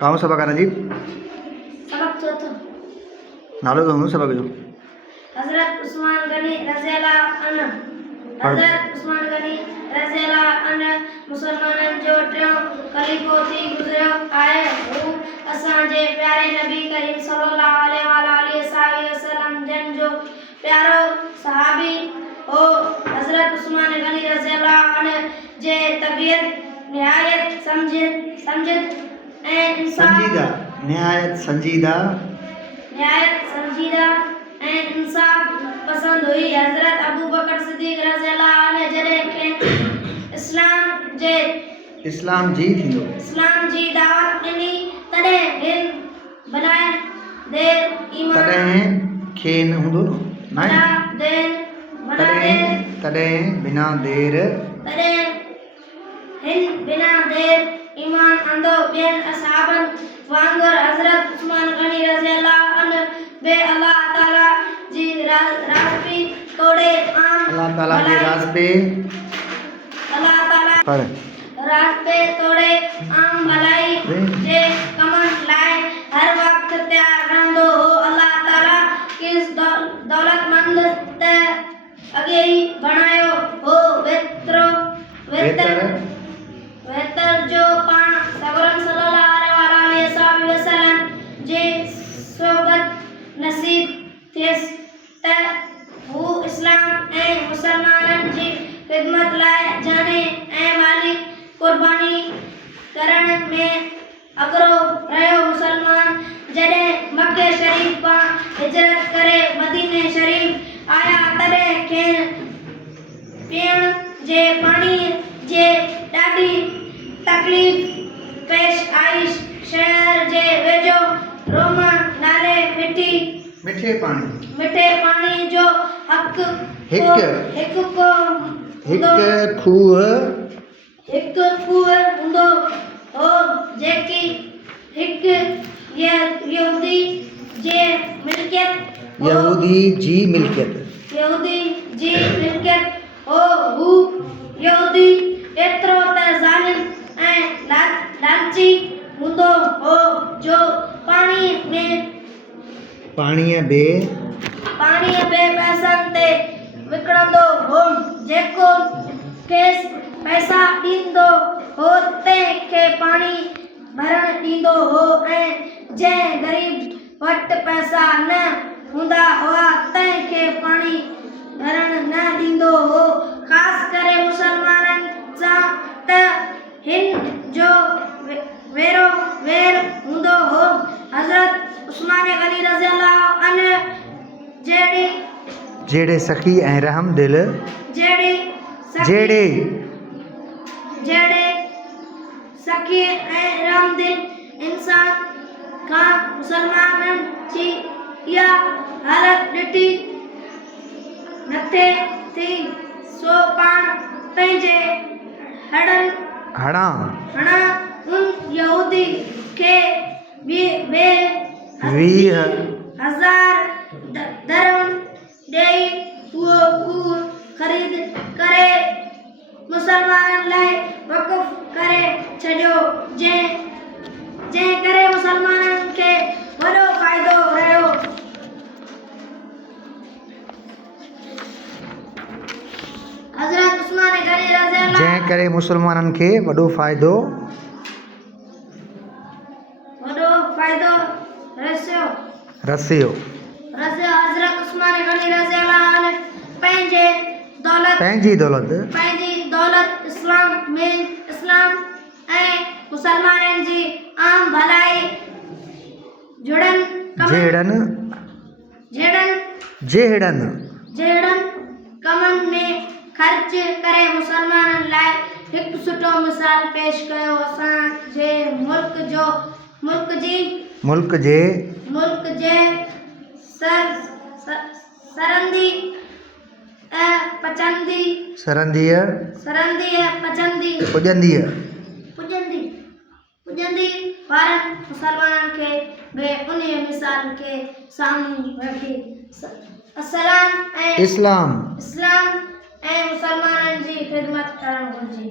कहाँ सबक है नजीब? सबक चौथा। नालो तो सबक जो हजरत उस्मान गनी रज़ियल्लाहु अन्हु। हजरत उस्मान गनी रज़ियल्लाहु अन्हु मुसलमानन जो टियों खलीफो थी गुज़रियो आहे। हू असां जे प्यारे नबी करीम सल्लल्लाहु अलैहि वसल्लम जन जो प्यारो सहाबी हो। हजरत उस्मान गनी रज़ियल्लाहु अन्हु जे तबीयत निहायत समझद ऐं संजीदा ऐं इंसाफ पसंद हुई। हजरत अबू बकर सिद्दीक़ रज़ियल्लाहु अन्हु जॾहिं खेनि इस्लाम जी दावत ॾिनी तॾहिं हिन बनाए देर ईमान खेन हूंदो न हिन बिना देर ईमान आंदो। ॿियनि असहाबनि वांगुरु हजरत उस्मान गनी रज़ियल्लाहु अन्हु बे अल्लाह ताला जी राज़ तोड़े आम भलाई जे कमनि लाइ हर वक़्तु तयारु रहंदो हो। अल्लाह ताला किस दौलतमंद त अॻे ई बणायो हो बहितर जो पाण सगरन सल्लल्लाहु अलैहि वसल्लम जे सोबत नसीब थियसि त हू इस्लाम ऐं मुसलमाननि जी ख़िदमत लाइ जाने ऐं माली क़ुर्बानी करण में अगरो रहियो। मुसलमान जॾहिं मके शरीफ खां हिजरत करे मदीने शरीफ आया तॾहिं खेनि पीअण जे पाणी जे ॾाढी तकलीफ़ पेश आई। शहर जे वेझो रोमा नाले मिठे पाणी जो हिकु खूह हूंदो हो जेकी हिकु यहूदी जी मिल्कियत हो। हू यहूदी एतिरो त ज़ालिम ऐं लालची हूंदो हो जो पाणीअ बे पैसनि ते विकिणंदो हो। जेको खेसि पैसा ॾींदो हो तंहिं खे पाणी भरण ॾींदो हो ऐं जंहिं ग़रीब वटि पैसा न हूंदा हुआ तंहिं खे पाणी भरण न ॾींदो हो। ख़ासि करे मुसलमाननि सां त हिन जो वेर हूंदो हो। हजरत उस्मान गनी रज़ियल्लाहु अन्हु जहिड़े सखी ऐं रहमदिल इंसान खां मुसलमाननि जी इहा हालत ॾिठी नथे थी सो पाण पंहिंजे हणा उन यहूदी खे 20,000 दरम ॾेई उहो खूह ख़रीद करे मुसलमाननि लाइ वक़फ़ करे छॾियो जंहिं करे मुसलमाननि खे वॾो फ़ाइदो रहियो। हज़रत उस्मान गनी रज़ियल्लाहु हज़रत उस्मान गनी रज़ियल्लाहु अन्हु पंहिंजी दौलत इस्लाम ऐं मुसलमाननि जी आम भलाई जहिड़नि कमनि में ख़र्च करे मुसलमाननि लाइ हिकु सुठो मिसाल पेश कयो। असां जे मुल्क जे सरहदी पुॼंदी वारनि मुसलमाननि खे बि उन मिसाल खे साम्हूं रखी इस्लाम ऐं मुसलमाननि जी ख़िदमत करणु घुरिजे।